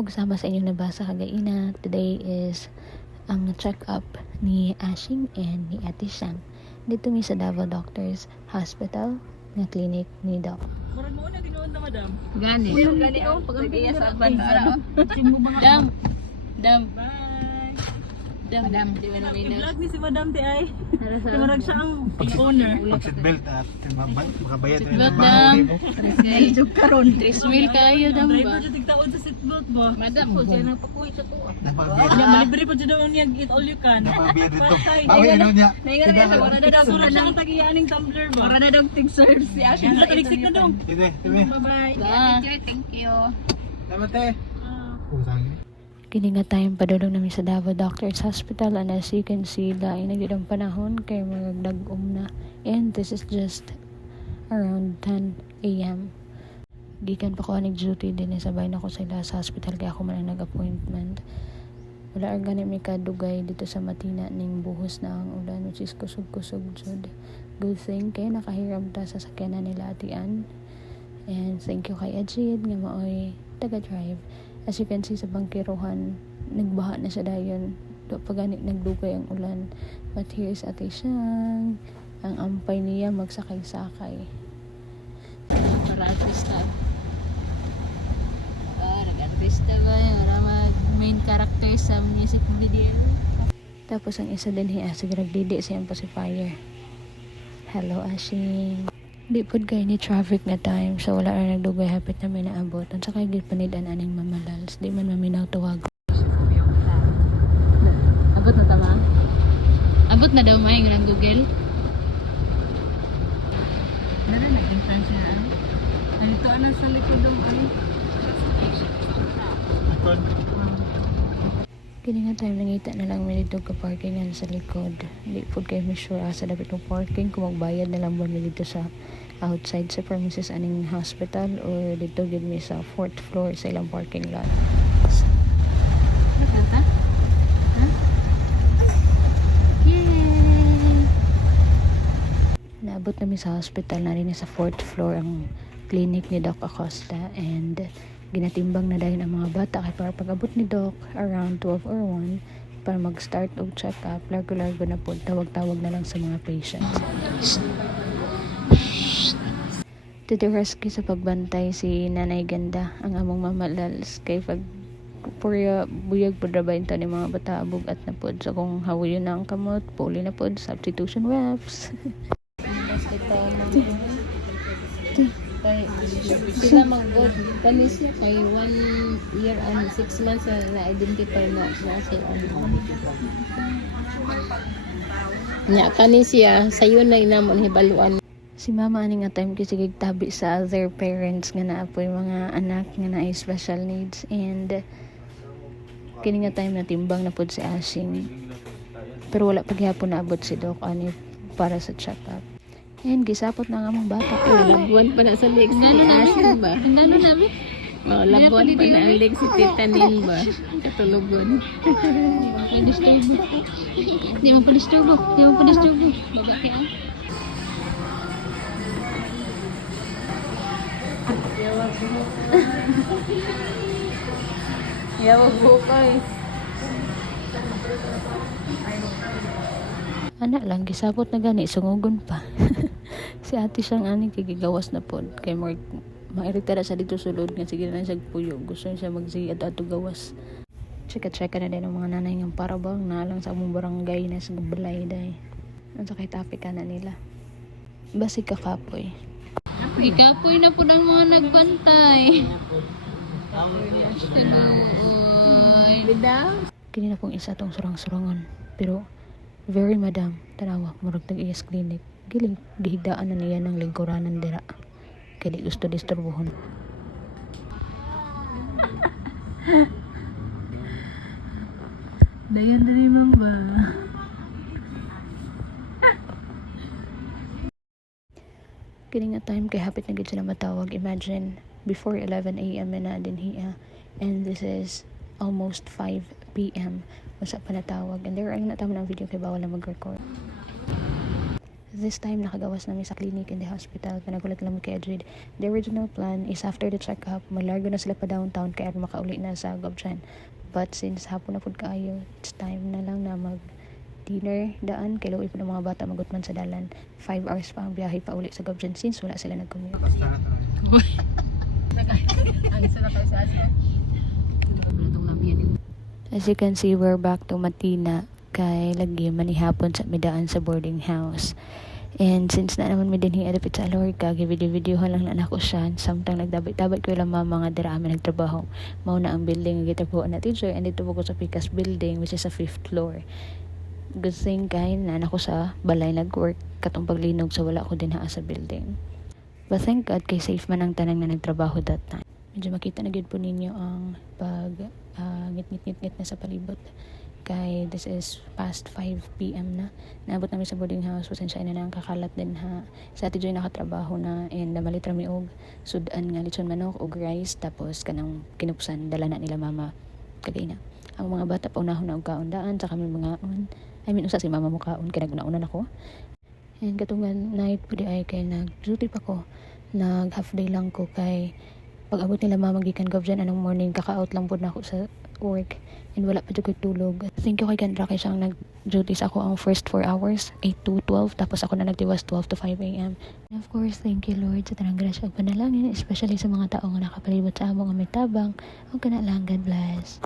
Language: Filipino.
ug sama sa inyong nabasa kagaina. Today is ang check-up ni Ashing and ni Ate Shang dito mi sa Davao Doctors Hospital nga clinic ni Doc. Murag mo na ginoon na madam. Gani. Gani oh, pag-ampiya sa bansa. Dam. Dam. Bye. Madam, di ba na may I-vlog ni si Madam ti ay. Murag siya ang owner. Pag-seatbelt at makabayad rin Seatbelt ng na. mga Joke karon. 3 mil kayo dam Driver ba? jud tigtaon sa seatbelt ba? Madam, ko siya nang pakuwi sa tuwa. napabiyad. Ya malibre pa jud daw niya eat all you can. Napabiyad dito. Patay. Bawi ano niya. Naingat na sa wala na daw sura siya ang tagiyaning tumbler ba? Para na daw tig serve si Ashley. Sa taliksik na daw. Ite, ite. Bye-bye. Thank you. Salamat eh. Kusang. Kini nga time padulong namin sa Davao Doctors Hospital, and as you can see lain na gyud ang panahon kay mga dag-um na, and this is just around 10 a.m. Gikan pa ko anig duty din sabay na ko sila sa hospital kaya ako man ang nag-appointment. Wala ang gani may kadugay dito sa Matina ning buhos na ang ulan, which is kusog-kusog jud. Good thing kay nakahiram ta sa sakyanan nila Ate Ann, and thank you kay Ejid nga maoy taga-drive. As you can see sa bangkiruhan, nagbaha na siya dayon. Pagani nagdugay ang ulan. But here's Ate Shang. Ang ampay niya magsakay-sakay. Para artista. Nag-artista ba yun? Para mag-main character sa music video. Tapos ang isa din hiya, sige nagdidi sa iyang pacifier. Hello, Ashing. Di pod kay ni traffic na time, so wala na nagdugay hapit na may naabot. At saka gid panidan aning mamalals, di man maminaw tuwag. Abot na tama? Abot na daw may ng Google. Nara nag-entrance na ano? Ay ito ano sa likod ng ano? Kini nga time nangita na lang may dito ka parkingan sa likod. Di pod kay mi sure asa dapat ng parking kung magbayad na lang ba mi dito sa outside sa premises aning hospital or dito gid mi sa 4th floor sa ilang parking lot. Kanta? Ha? Yay! Naabot namin sa hospital na rin sa 4th floor ang clinic ni Doc Acosta, and ginatimbang na dahil ang mga bata kay para pag-abot ni Doc around 12 or 1 para mag-start og check-up, largo-largo na po, tawag-tawag na lang sa mga patients. To the rescue sa pagbantay si Nanay Ganda, ang among mamalals, kay pag purya buyag po rabayin ta ni mga bata abog at na pod, so kung hawiyon na ang kamot puli na pod substitution reps. Kay sila mag-good. Kani siya kay 1 year and 6 months na-identify na siya ano. Nya kani siya sayo na inamon hibaluan. Si mama ani nga time kasi tabi sa other parents nga naapoy mga anak nga naay special needs, and kini nga time na timbang na pod si Ashing, pero wala pa gyapon naabot si Doc ani para sa check-up. And gisapot na nga mong bata. Labuan pa na sa legs ni Asin ba? Ano namin? Oh, labuan pa na ang legs si Tita Nin ba? Katulugon. Disturbo. Di mo pa disturbo. Di mo pa disturbo. Baba kaya. Yawag bukay. Anak lang, gisapot na gani, sungugon pa. Si ate siyang aning kigigawas na pod. Kay more mairita na siya dito sulod nga sige na siya puyo. Gusto niya siya magsiyad ato gawas. Cheka-cheka na din ang mga nanay ng parabang na lang sa among barangay na sa balay day. Ang sakay topic ka na nila. Basi kakapoy. Ikapoy na po ng mga nagbantay. Uy. Bidaw. Kini na pong isa tong surang-surangon. Pero very madam, tanawa, murag nag-iyas clinic. Giling, gihigdaan na niya ng lingkuranan dira. Kaya di gusto disturbuhon. Dayan din naman ba? Kini nga time kay hapit na gid sila matawag. Imagine, before 11 a.m. na din hiya. And this is almost 5 p.m. Masa pa natawag. And there ang natama ng video kay bawal na mag-record. This time, nakagawas namin sa clinic in the hospital. Panagulat lang kay Edwin. The original plan is after the check-up, malargo na sila pa downtown kaya makauli na sa Gobjan. But since hapon na po kaayo, it's time na lang na mag-dinner daan. Kaya luwi po ng mga bata magutman sa dalan. 5 hours pa ang biyahe pa uli sa Gobjan since wala sila nag-commute. Basta Ang isa na kayo sa asa. Itong nabiyan. As you can see, we're back to Matina kay lagi manihapon sa midaan sa boarding house. And since na naman may dinhi adapit sa Alorca, video lang na ako siya. Samtang nagdabay-dabay ko lang mga dira amin nagtrabaho. Mao na ang building nga gitabuan na teacher, and dito po ko sa Picas building which is sa 5th floor. Good thing kay na ako sa balay nag-work katong paglinog sa wala ko din haa sa building. But thank God kay safe man ang tanang na nagtrabaho that time. Medyo makita na gid po ninyo ang pag ngit-ngit na sa palibot. Kay this is past 5 p.m. na. Naabot namin sa boarding house. Pasensya na ang kakalat din ha. Sa Ate Joy nakatrabaho na and namalit rami og sudan nga lechon manok og rice tapos kanang kinupsan dala na nila mama kagay na. Ang mga bata pa unahon na og kaundaan sa kami mga usa si mama mo kaon kay naguna-una nako. And katungan night pudi ay kay nag-duty pa ko. Nag half day lang ko kay pag-abot nila mama gikan Gobjan anong morning kaka-out lang pud na ako sa work and wala pa jud ko'y tulog. Thank you kay Kendra kay siyang nag-duty sa ako ang first 4 hours 8 to 12 tapos ako na nagtiwas 12 to 5 a.m. And of course, thank you Lord sa tanang grasya ug panalangin, especially sa mga tao nga nakapalibot sa among nga may tabang ug kana lang. God bless.